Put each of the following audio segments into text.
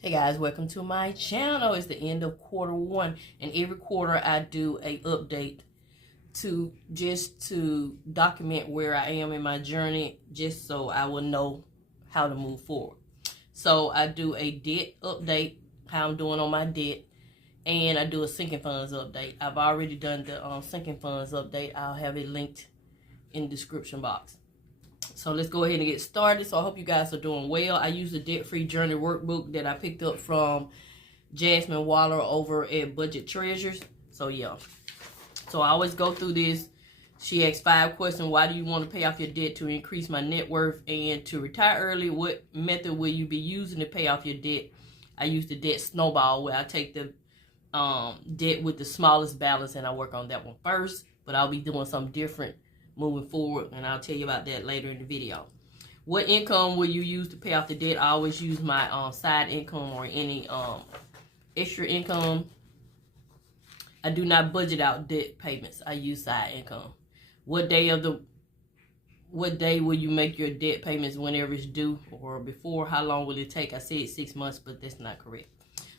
Hey guys, welcome to my channel. It's the end of quarter one, and every quarter I do a update to document where I am in my journey, just so I will know how to move forward. So I do a debt update, how I'm doing on my debt, and I do a sinking funds update. I've already done the sinking funds update. I'll have it linked in the description box. So let's go ahead and get started. So I hope you guys are doing well. I use the debt-free journey workbook that I picked up from Jasmine Waller over at Budget Treasures. So yeah. So I always go through this. She asks 5 questions. Why do you want to pay off your debt? To increase my net worth and to retire early. What method will you be using to pay off your debt? I use the debt snowball, where I take the debt with the smallest balance and I work on that one first. But I'll be doing something different moving forward, and I'll tell you about that later in the video. What income will you use to pay off the debt? I always use my side income or any extra income. I do not budget out debt payments. I use side income. What day will you make your debt payments? Whenever it's due or before. How long will it take? I said 6 months, but that's not correct.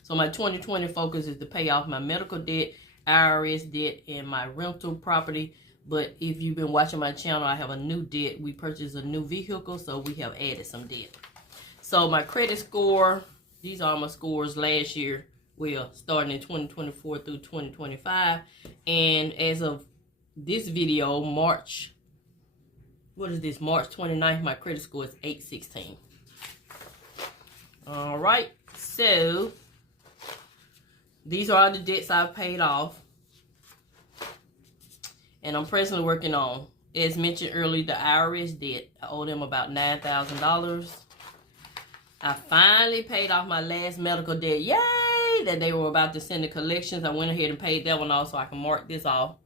So my 2020 focus is to pay off my medical debt, IRS debt, and my rental property. But if you've been watching my channel, I have a new debt. We purchased a new vehicle, so we have added some debt. So my credit score, these are my scores last year. Well, starting in 2024 through 2025. And as of this video, March 29th, my credit score is 816. All right, so these are the debts I've paid off. And I'm presently working on, as mentioned earlier, the IRS debt. I owe them about $9,000. I finally paid off my last medical debt. Yay! That they were about to send the collections. I went ahead and paid that one off so I can mark this off.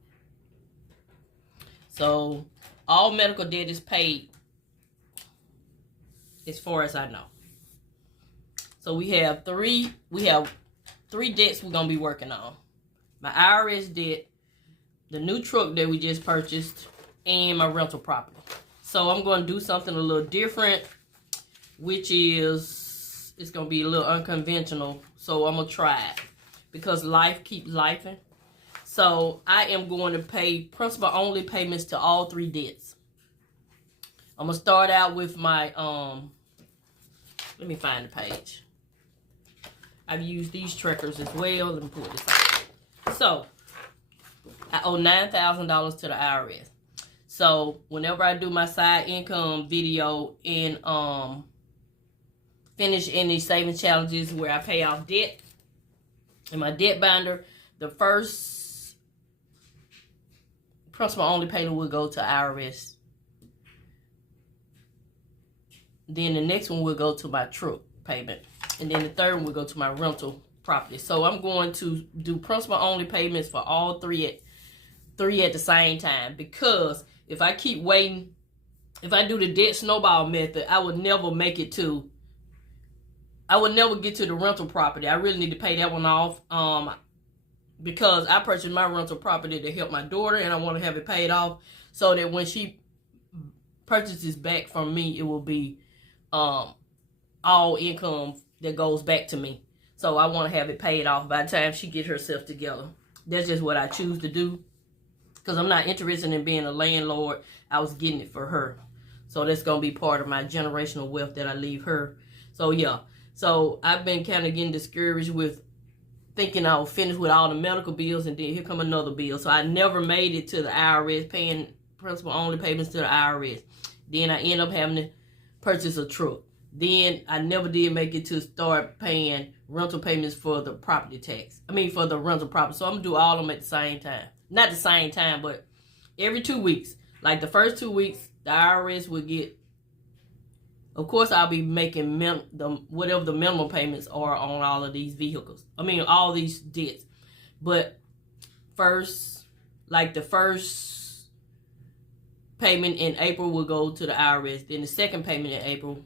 So all medical debt is paid as far as I know. So we have three debts we're going to be working on. My IRS debt, the new truck that we just purchased, and my rental property. So I'm going to do something a little different, which is, it's going to be a little unconventional. So I'm going to try it because life keeps lifing. So I am going to pay principal only payments to all 3 debts. I'm going to start out with my, let me find the page. I've used these trackers as well. Let me pull this out. So I owe $9,000 to the IRS. So whenever I do my side income video and finish any saving challenges where I pay off debt in my debt binder, the first principal only payment will go to IRS. Then the next one will go to my truck payment. And then the third one will go to my rental property. So I'm going to do principal only payments for all three at the same time, because if I keep waiting, if I do the debt snowball method, I would never get to the rental property. I really need to pay that one off because I purchased my rental property to help my daughter, and I want to have it paid off so that when she purchases back from me, it will be all income that goes back to me. So I want to have it paid off by the time she gets herself together. That's just what I choose to do, because I'm not interested in being a landlord. I was getting it for her. So that's going to be part of my generational wealth that I leave her. So yeah. So I've been kind of getting discouraged with thinking I will finish with all the medical bills, and then here come another bill. So I never made it to the IRS, paying principal only payments to the IRS. Then I end up having to purchase a truck. Then I never did make it to start paying rental payments for the property tax. For the rental property. So I'm going to do all of them at the same time. Not the same time, but every 2 weeks. Like the first 2 weeks, the IRS will get, of course, I'll be making whatever the minimum payments are on all of these vehicles. All these debts. But first, like the first payment in April will go to the IRS. Then the second payment in April,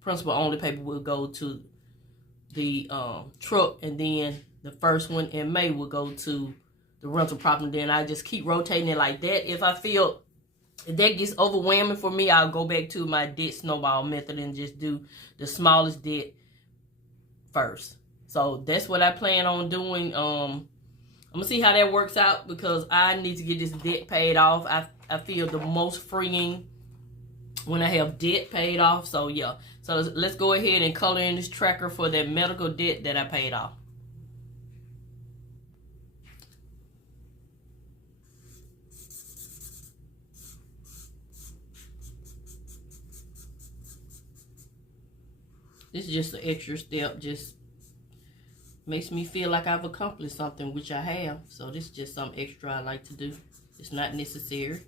principal only payment, will go to the truck. And then the first one in May will go to the rental property. Then I just keep rotating it like that. If I feel If that gets overwhelming for me, I'll go back to my debt snowball method and just do the smallest debt first. So that's what I plan on doing. I'm gonna see how that works out because I need to get this debt paid off. I feel the most freeing when I have debt paid off. So yeah, so let's go ahead and color in this tracker for that medical debt that I paid off. This is just an extra step, just makes me feel like I've accomplished something, which I have. So this is just some extra I like to do. It's not necessary.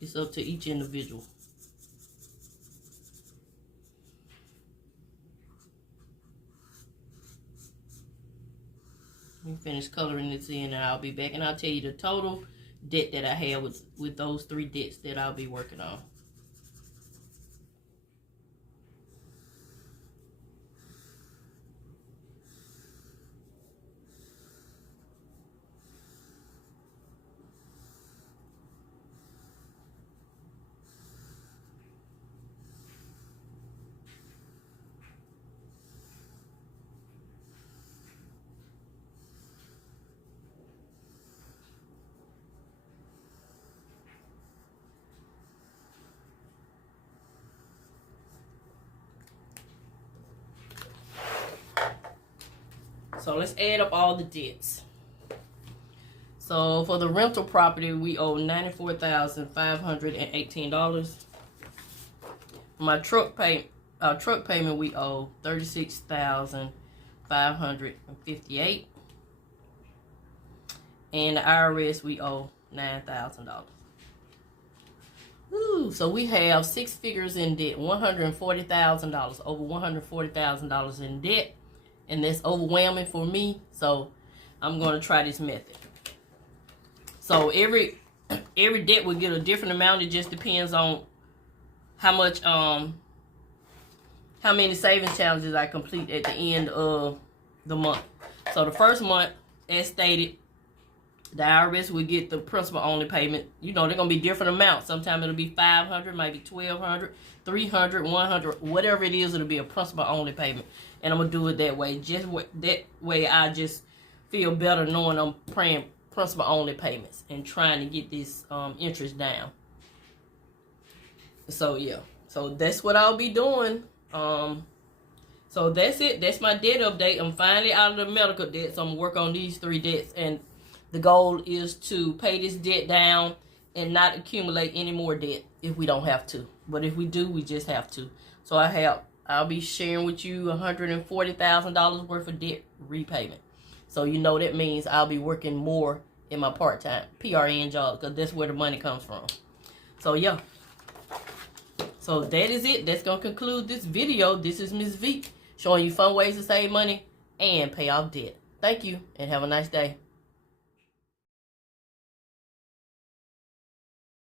It's up to each individual. Let me finish coloring this in and I'll be back and I'll tell you the total debt that I have with those 3 debts that I'll be working on. So let's add up all the debts. So for the rental property, we owe $94,518. My truck payment, we owe $36,558. And the IRS, we owe $9,000. Ooh, so we have 6 figures in debt, $140,000, over $140,000 in debt. And that's overwhelming for me, so I'm going to try this method. So every debt will get a different amount. It just depends on how much how many savings challenges I complete at the end of the month. So the first month, as stated, the IRS will get the principal only payment. You know, they're going to be different amounts. Sometimes it'll be $500, maybe $1,200, $300, $100, whatever it is, it'll be a principal only payment. And I'm going to do it that way. Just that way I just feel better knowing I'm paying principal only payments and trying to get this interest down. So yeah, so that's what I'll be doing. So that's it. That's my debt update. I'm finally out of the medical debt, so I'm going to work on these 3 debts. And the goal is to pay this debt down and not accumulate any more debt if we don't have to. But if we do, we just have to. So I'll be sharing with you $140,000 worth of debt repayment. So you know that means I'll be working more in my part-time PRN job because that's where the money comes from. So yeah. So that is it. That's going to conclude this video. This is Mrs Vee showing you fun ways to save money and pay off debt. Thank you and have a nice day.